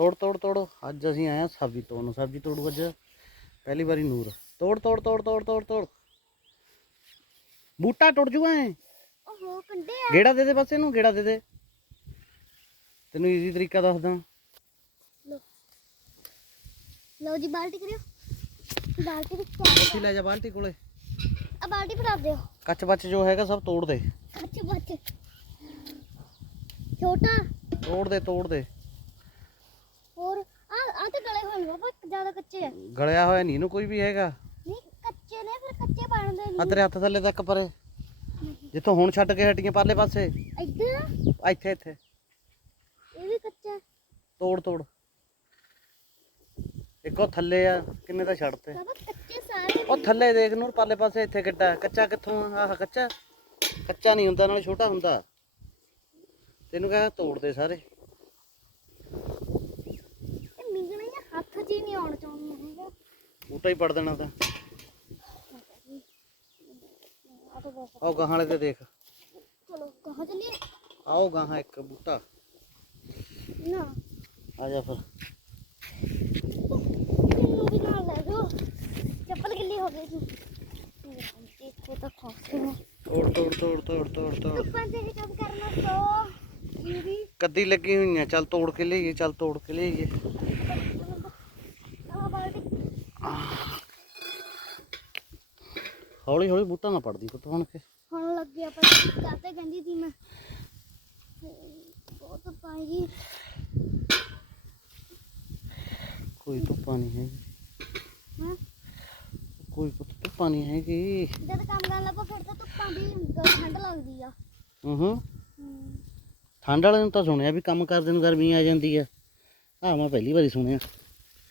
ਤੋੜ ਤੋੜ ਤੋੜ। ਅੱਜ ਅਸੀਂ ਆਏ ਆ ਸਬਜ਼ੀ ਤੋੜਨ। ਸਬਜ਼ੀ ਤੋੜੂ ਅੱਜ ਪਹਿਲੀ ਵਾਰੀ ਨੂਰ। ਤੋੜ ਤੋੜ ਤੋੜ ਤੋੜ ਤੋੜ ਤੋੜ। ਬੂਟਾ ਟੁੱਟ ਜੂਗਾ ਐ। ਓਹੋ ਕੰਡੇ ਗੇੜਾ ਦੇ ਦੇ ਬਸ ਇਹਨੂੰ ਗੇੜਾ ਦੇ ਦੇ। ਤੈਨੂੰ ਈਜ਼ੀ ਤਰੀਕਾ ਦੱਸਦਾ। ਲਓ। ਜੀ ਬਾਲਟੀ ਕਰਿਓ। ਬਾਲਟੀ ਵਿੱਚ ਪਾ ਲੈ ਜਾ ਬਾਲਟੀ ਕੋਲੇ। ਆ ਬਾਲਟੀ ਫੜਾ ਦਿਓ। ਕੱਚ ਬੱਚ ਜੋ ਹੈਗਾ ਸਭ ਤੋੜ ਦੇ। ਕੱਚ ਬੱਚ। ਛੋਟਾ। ਤੋੜ ਦੇ ਤੋੜ ਦੇ। ਹੋਰ ਆ ਆ ਤੇ ਗਲੇ ਹੋਏ ਨੇ ਬਾਬਾ ਜ਼ਿਆਦਾ ਕੱਚੇ ਆ। ਗਲਿਆ ਹੋਇਆ ਨਹੀਂ ਇਹਨੂੰ ਕੋਈ ਵੀ ਹੈਗਾ? ਨਹੀਂ ਕੱਚੇ ਨੇ ਫਿਰ ਕੱਚੇ ਬਣਦੇ ਆ ਤੇਰੇ ਹੱਥ ਥੱਲੇ ਤੱਕ ਪਰੇ। ਜਿੱਥੋਂ ਹੁਣ ਛੱਡ ਕੇ ਹਟੀਆਂ ਪਰਲੇ ਪਾਸੇ। ਇੱਧਰ ਆ, ਇੱਥੇ ਇੱਥੇ। ਇਹ ਵੀ ਕੱਚਾ। ਤੋੜ ਤੋੜ। ਇੱਕੋ ਥੱਲੇ ਆ ਕਿੰਨੇ ਤਾਂ ਛੱਡਤੇ ਬਾਬਾ ਕੱਚੇ ਸਾਰੇ ਉਹ ਥੱਲੇ ਦੇਖ ਨੂਰ ਪਰਲੇ ਪਾਸੇ ਇੱਥੇ ਕਿੱਡਾ ਕੱਚਾ ਕਿੱਥੋਂ ਆ? ਆਹ ਕੱਚਾ। ਕੱਚਾ ਨਹੀਂ ਹੁੰਦਾ ਨਾਲੇ ਛੋਟਾ ਹੁੰਦਾ। ਤੈਨੂੰ ਕਹਾਂ ਤੋੜ ਦੇ ਸਾਰੇ ਇਹ ਮਿੰਗਣੇ ਜਾਂ ਹੱਥ 'ਚ ਹੀ ਨਹੀਂ ਆਉਣ ਚਾਹੁੰਦੀਆਂ ਹੈਗਾ ਬੂਟਾ ਹੀ ਪੜ ਦੇਣਾ ਤਾਂ। ਆਓ ਗਾਹਾਂ ਵਾਲੇ ਤੇ ਦੇਖ। ਚਲੋ ਕਹਾਂ ਚੱਲੀਏ। ਆਓ ਗਾਹਾਂ ਇੱਕ ਬੂਟਾ। ਨਾ। ਆ ਜਾ ਫਿਰ। ਮੈਨੂੰ ਵੀ ਨਾਲ ਲੈ ਜਾਓ। ਚੱਪਲ ਗਿੱਲੀ ਹੋ ਗਈ ਸੀ ਇੱਥੇ ਤਾਂ ਖਾਸੇ ਨੇ ਤੋੜ ਤੋੜ ਤੋੜ ਤੋੜ ਤੋੜ ਤੋੜ। ਧੁੱਪਾਂ 'ਚ ਇਹ ਕੰਮ ਕਰਨਾ ਸੋ। ਮੇਰੀ ਕੱਦੀ ਲੱਗੀ ਹੋਈਆਂ ਚੱਲ ਤੋੜ ਕੇ ਲਈਏ ਚੱਲ ਤੋੜ ਕੇ ਲਈਏ ਆ ਬਾਲਟੀ ਹੌਲੀ ਹੌਲੀ ਬੂਟਾ ਨਾ ਪੜਦੀ ਪੁੱਤ ਬਣ ਕੇ ਹੁਣ ਲੱਗੀ ਆਪਾਂ ਚਾਹਤੇ ਕਹਿੰਦੀ ਸੀ ਮੈਂ। ਬਹੁਤ ਪਾਈ ਕੋਈ ਧੁੱਪਾ ਨਹੀਂ ਹੈਗੀ। ਹਾਂ? ਕੋਈ ਪੁੱਤ ਧੁੱਪਾ ਨਹੀਂ ਹੈਗੀ। ਜਦ ਕੰਮ ਕਰਨ ਲੱਗਾ ਫਿਰ ਤਾਂ ਧੁੱਪਾਂ ਗ- ਠੰਡ ਲੱਗਦੀ ਆ। ਹੂੰ ਹਮ, ਠੰਡ ਵਾਲੇ ਨੂੰ ਤਾਂ ਸੁਣਿਆ ਵੀ ਕੰਮ ਕਰਦੇ ਨੂੰ ਗਰਮੀ ਆ ਜਾਂਦੀ ਆ। ਆ ਮੈਂ ਪਹਿਲੀ ਵਾਰੀ ਸੁਣਿਆ।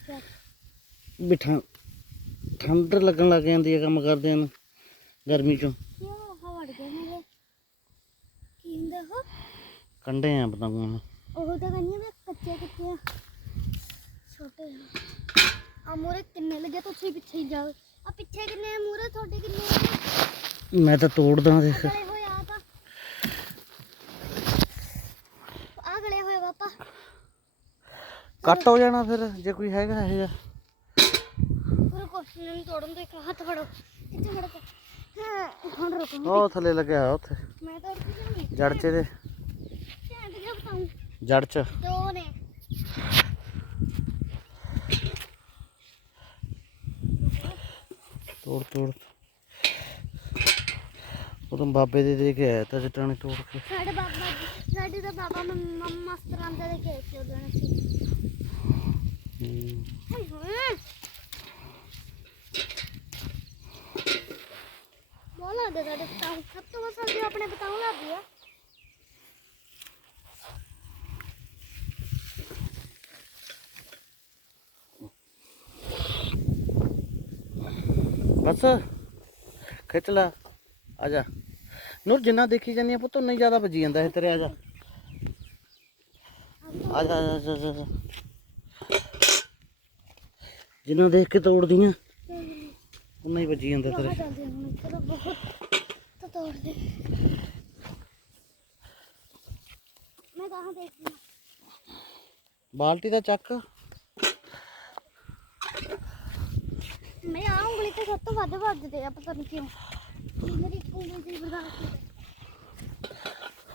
ਚੱਲ। ਵੀ ਠੰ- ਠੰਡ ਲੱਗਣ ਲੱਗ ਜਾਂਦੀ ਆ ਕੰਮ ਕਰਦਿਆਂ ਨੂੰ। ਗਰਮੀ ਚੋਂ। ਕਿਉਂ? ਆਹ ਵੜ ਗਏ ਮੇਰੇ। ਕੀ ਹੁੰਦਾ ਉਹ? ਕੰਡੇ ਆ ਬਤਾਉਂਗਾ ਮੈਂ ਉਹ ਤਾਂ ਕਹਿੰਦੀ ਆ ਵੀ ਕੱਚੇ ਕੱਚੇ ਆ। ਛੋਟੇ ਆ। ਮੂਰੇ ਕਿੰਨੇ ਲੱਗੇ? ਤੁਸੀਂ ਪਿੱਛੇ ਹੀ ਜਾਓ। ਆ ਪਿੱਛੇ ਕਿੰਨੇ ਆ ਮੂਰੇ ਤੁਹਾਡੇ ਕਿੰਨੇ ਆ? ਮੈਂ ਤਾਂ ਤੋੜਦਾ ਦੇਖ। ਗਲੇ ਹੋਏ ਆ ਤਾਂ। ਆ ਗਲੇ ਹੋਏ ਪਾਪਾ। ਕੱਟ ਹੋ ਜਾਣਾ ਫਿਰ ਜੇ ਕੋਈ ਹੈਗਾ ਇਹ ਜਿਹਾ। ਪੂਰੇ ਕੋਸ਼ਿਸ਼ ਨੂੰ ਤੋੜਨ ਦੇ ਇੱਕ ਹੱਥ ਫੜੋ। ਹਾਂ ਹੁਣ ਰੁਕੋ ਉਹ ਥੱਲੇ ਲੱਗਿਆ ਹੋਇਆ ਉੱਥੇ। ਮੈਂ ਕੇ ਜਾਣੀ ਜੜ ਚ ਇਹਦੇ। ਤੇ ਬਤਾਉਂ ਜੜ ਚ। ਦੋ ਨੇ। ਤੋੜ ਤੋੜ। ਤਾਂ ਬਾਬੇ ਦੇ ਦੇ ਕੇ ਆਇਆ ਤਾਂ ਚਟਾਣੀ ਤੋੜ ਕੇ। ਸਾਡੇ ਬਾਬਾ ਸਾਡੇ ਤਾਂ ਬਾਬਾ ਮੰਮਾ ਮਾਸਟਰਾਂ ਦੇ ਕੇ ਸੀ ਉਦੋਂ ਅਸੀਂ ਹੂੰ। ਹਾਏ ਹੋਏ ਬੋਲਾ ਦੇ ਸਾਡੇ ਬਤਾਉ ਸਭ ਤੋਂ ਵੱਧ ਸਬਜ਼ੀ ਆਪਣੇ ਬਤਾਉ ਲੱਗਦੀ ਆ ਬਸ। ਖਿੱਚ ਲਾ। ਆ ਜਾ। ਨੂਰ ਜਿੰਨਾ ਦੇਖੀ ਜਾਂਦੀ ਆ ਪੁੱਤ ਉਨਾ ਹੀ ਜ਼ਿਆਦਾ ਵੱਜੀ ਜਾਂਦਾ ਇਹ ਤੇਰੇ ਆ ਜਾ। ਆ ਜਾ ਆ ਜਾ, ਆ ਜਾ, ਜਿੰਨਾ ਦੇਖ ਕੇ ਤੋੜਦੀਆਂ ਉਨਾ ਹੀ ਵੱਜੀ ਜਾਂਦਾ ਤੇਰੇ। ਜਾਂਦੇ ਹੁਣ ਚਲੋ ਬਹੁਤ ਤਾਂ ਤੋੜ ਦੇ ਮੈਂ ਕਹਾਂ ਦੇਖਦੀ ਹਾਂ। ਬਾਲਟੀ ਦਾ ਚੱਕ ਮੈਂ ਆ ਉਂਗਲੀ ਤੇ ਸਭ ਤੋਂ ਵੱਧ ਵੱਜਦੇ ਆ ਪਤਾ ਨਹੀਂ ਕਿਉਂ। ਮੇਰੀ ਉਂਗਲੀ ਦੀ ਬਰਦਾਸ਼ਤ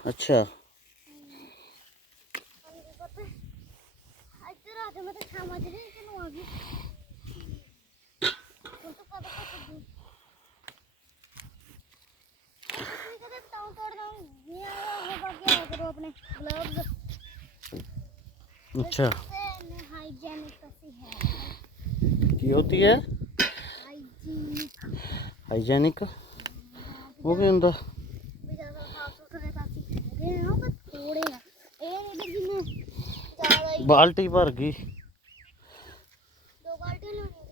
ਅੱਛਾ। ਪਤਾ ਇੱਧਰ ਆ ਕੇ ਮੈਂ ਤਾਂ ਛਾਵਾਂ ਨਹੀਂ ਤੈਨੂੰ ਆ ਗਈ। ਹੁਣ ਤਾਂ ਕਦ ਤੱਕ ਦੀ ਤੁਸੀਂ ਕਦੇ ਤਾਉ ਤੋੜਨਾ ਨਹੀਂ ਆਇਆ ਉਹ ਬਾਕੀ ਆਇਆ ਕਰੋ ਆਪਣੇ ਗਲਵਜ਼ ਅੱਛਾ। ਹਾਈਜੈਨਿਕ ਅਸੀਂ ਹੈ। ਕੀ ਹੁੰਦੀ ਹੈ ਹਾਈਜੀਨਿਕ ਹਾਈਜੈਨਿਕ ਉਹ ਕੀ ਹੁੰਦਾ ਵੀ ਜ਼ਿਆਦਾ ਸਾਫ਼ ਸੁਥਰੇ ਤਾਂ ਅਸੀਂ ਹੈਗੇ ਆ ਪਰ ਥੋੜੇ ਆ ਇਹ ਹਾਈਜੈਨਿਕ ਉਹ ਜ਼ਿਆਦਾ ਹੁੰਦਾ ਬਾਲਟੀ ਭਰ ਗਈ ਦੋ ਬਾਲਟੀਆਂ ਲਿਆਉਣੀਆਂ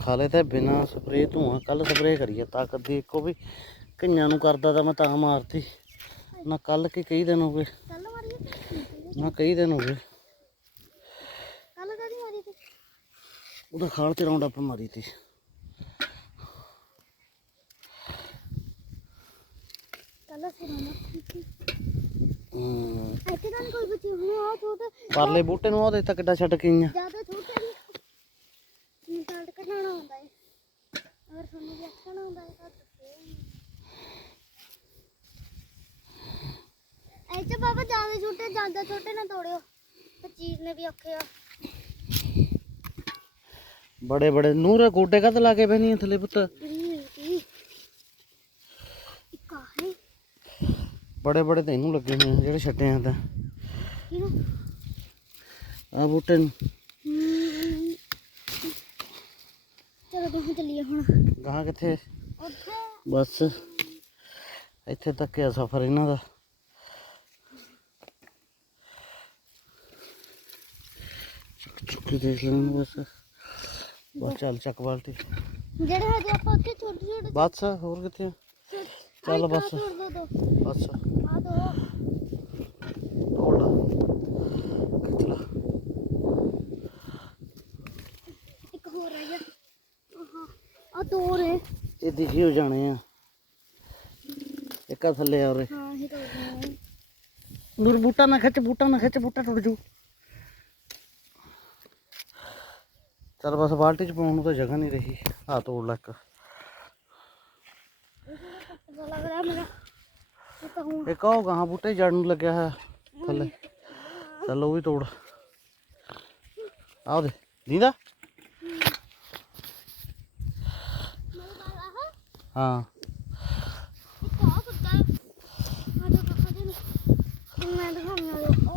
ਖਾਲੇ ਤਾਂ ਬਿਨਾ ਸਪਰੇਅ ਧੂਆਂ ਕੱਲ ਸਪਰੇਅ ਕਰੀਏ ਤਾਕਤ ਦੀ ਇੱਕੋ ਵੀ ਕਈਆਂ ਨੂੰ ਕਰਦਾ ਤਾਂ ਮੈਂ ਤਾਂ ਮਾਰਤੀ ਨਾ ਕੱਲ ਕੀ ਕਈ ਦਿਨ ਹੋ ਗਏ ਨਾ ਕਈ ਦਿਨ ਹੋ ਗਏ। ਕੱਲ ਕਦੀ ਮਾਰੀ ਤੇ? ਉਹਦਾ ਖਾਲ ਤੇ ਰਾਉਂਡ ਅਪ ਮਾਰੀ ਤੀ। ਕੱਲ ਸੀ ਨਾ ਕੀਤੀ। ਹੂੰ। ਤਾਂ ਕੋਈ ਬੱਚੇ ਹੁਣ ਆ ਛੋਟੇ ਪਰਲੇ ਬੂਟੇ ਨੂੰ ਉਹ ਦੇ ਤਾਂ ਕਿੱਡਾ ਛੱਡ ਕੇ ਆਈਆਂ। ਜ਼ਿਆਦਾ ਛੋਟੇ ਨਹੀਂ ਨਿਕਾਲ ਕਢਾਉਣਾ ਹੁੰਦਾ ਹੈ ਅਗਰ ਤੁਹਾਨੂੰ ਵੀ ਅੱਖਣਾ ਹੁੰਦਾ ਹੈ ਤਾਂ ਚ ਬਾਬਾ ਜ਼ਿਆਦਾ ਛੋਟੇ ਜ਼ਿਆਦਾ ਛੋਟੇ ਨਾ ਤੋੜਿਓ। ਤੇ ਚੀਜ਼ ਨੇ ਵੀ ਔਖੇ ਆ। ਬੜੇ ਬੜੇ ਨੂਰੇ ਗੋਡੇ ਕਦ ਲਾ ਕੇ ਬਹਿਨੀ ਥੱਲੇ ਪੁੱਤ? ਇਹ ਇੱਕ ਆ ਹੈ ਬੜੇ ਬੜੇ ਤੈਨੂੰ ਲੱਗੇ ਹੋਏ ਆ ਜਿਹੜੇ ਛੱਡੇ ਆ ਤਾਂ। ਆ ਬੂਟੇ ਨੂੰ। ਚਲੋ ਤੁਸੀਂ ਚੱਲੀਏ ਹੁਣ। ਗਾਹਾਂ ਕਿੱਥੇ? ਉੱਥੇ। ਬਸ। ਇੱਥੇ ਤੱਕ ਆ ਸਫ਼ਰ ਇਹਨਾਂ ਦਾ। ਚੁੱਕ ਚੁੱਕ ਕੇ ਦੇਖ ਲੈਣ ਬਸ। ਬਸ ਚੱਲ ਚੱਕ ਬਾਲਟੀ। ਜਿਹੜੇ ਹਜੇ ਆਪਾਂ ਉੱਥੇ ਛੋਟੇ ਛੋਟੇ ਬਸ ਹੋਰ ਕਿੱਥੇ ਆ? ਚੱਲ ਬਸ। ਬਸ। ਆ ਦੋ। ਤੋੜ ਲਾ। ਖਿੱਚ ਲਾ? ਇੱਕ ਹੋਰ ਆ ਯਾਰ। ਆਹਾਂ ਆ ਦੋ ਰੇ ਇਹ ਦਿਖੀ ਹੋ ਜਾਣੇ ਆ। ਇੱਕ ਥੱਲੇ ਆ ਉਰੇ। ਹਾਂ ਇਹ ਦੋ ਨੂਰ ਬੂਟਾ ਨਾ ਖਿੱਚ ਬੂਟਾ ਨਾ ਖਿੱਚ ਬੂਟਾ ਟੁੱਟ ਜੂ। ਚੱਲ ਬਸ ਬਾਲਟੀ ਚ ਪਾਉਣ ਨੂੰ ਤਾਂ ਜਗ੍ਹਾ ਨਹੀਂ ਰਹੀ ਆ ਤੋੜ ਲੈ ਇੱਕ। ਪਤਾ ਲੱਗ ਰਿਹਾ ਮੇਰਾ। ਇਹ ਤਾਂ ਹੁਣ ਇੱਕ ਉਹ ਗਾਹਾਂ ਬੂਟੇ ਜੜ ਨੂੰ ਲੱਗਿਆ ਹੋਇਆ ਥੱਲੇ। ਚੱਲ ਉਹ ਵੀ ਤੋੜ। ਆਹ ਦੇ ਆਹ ਹਾਂ। ਇੱਕ ਆ ਕੁੱਤਾ ਆ ਜਾ ਪਾਪਾ ਜੀ ਨੂੰ। ਮੈਂ ਦਿਖਾਉਣਾ ਲੋ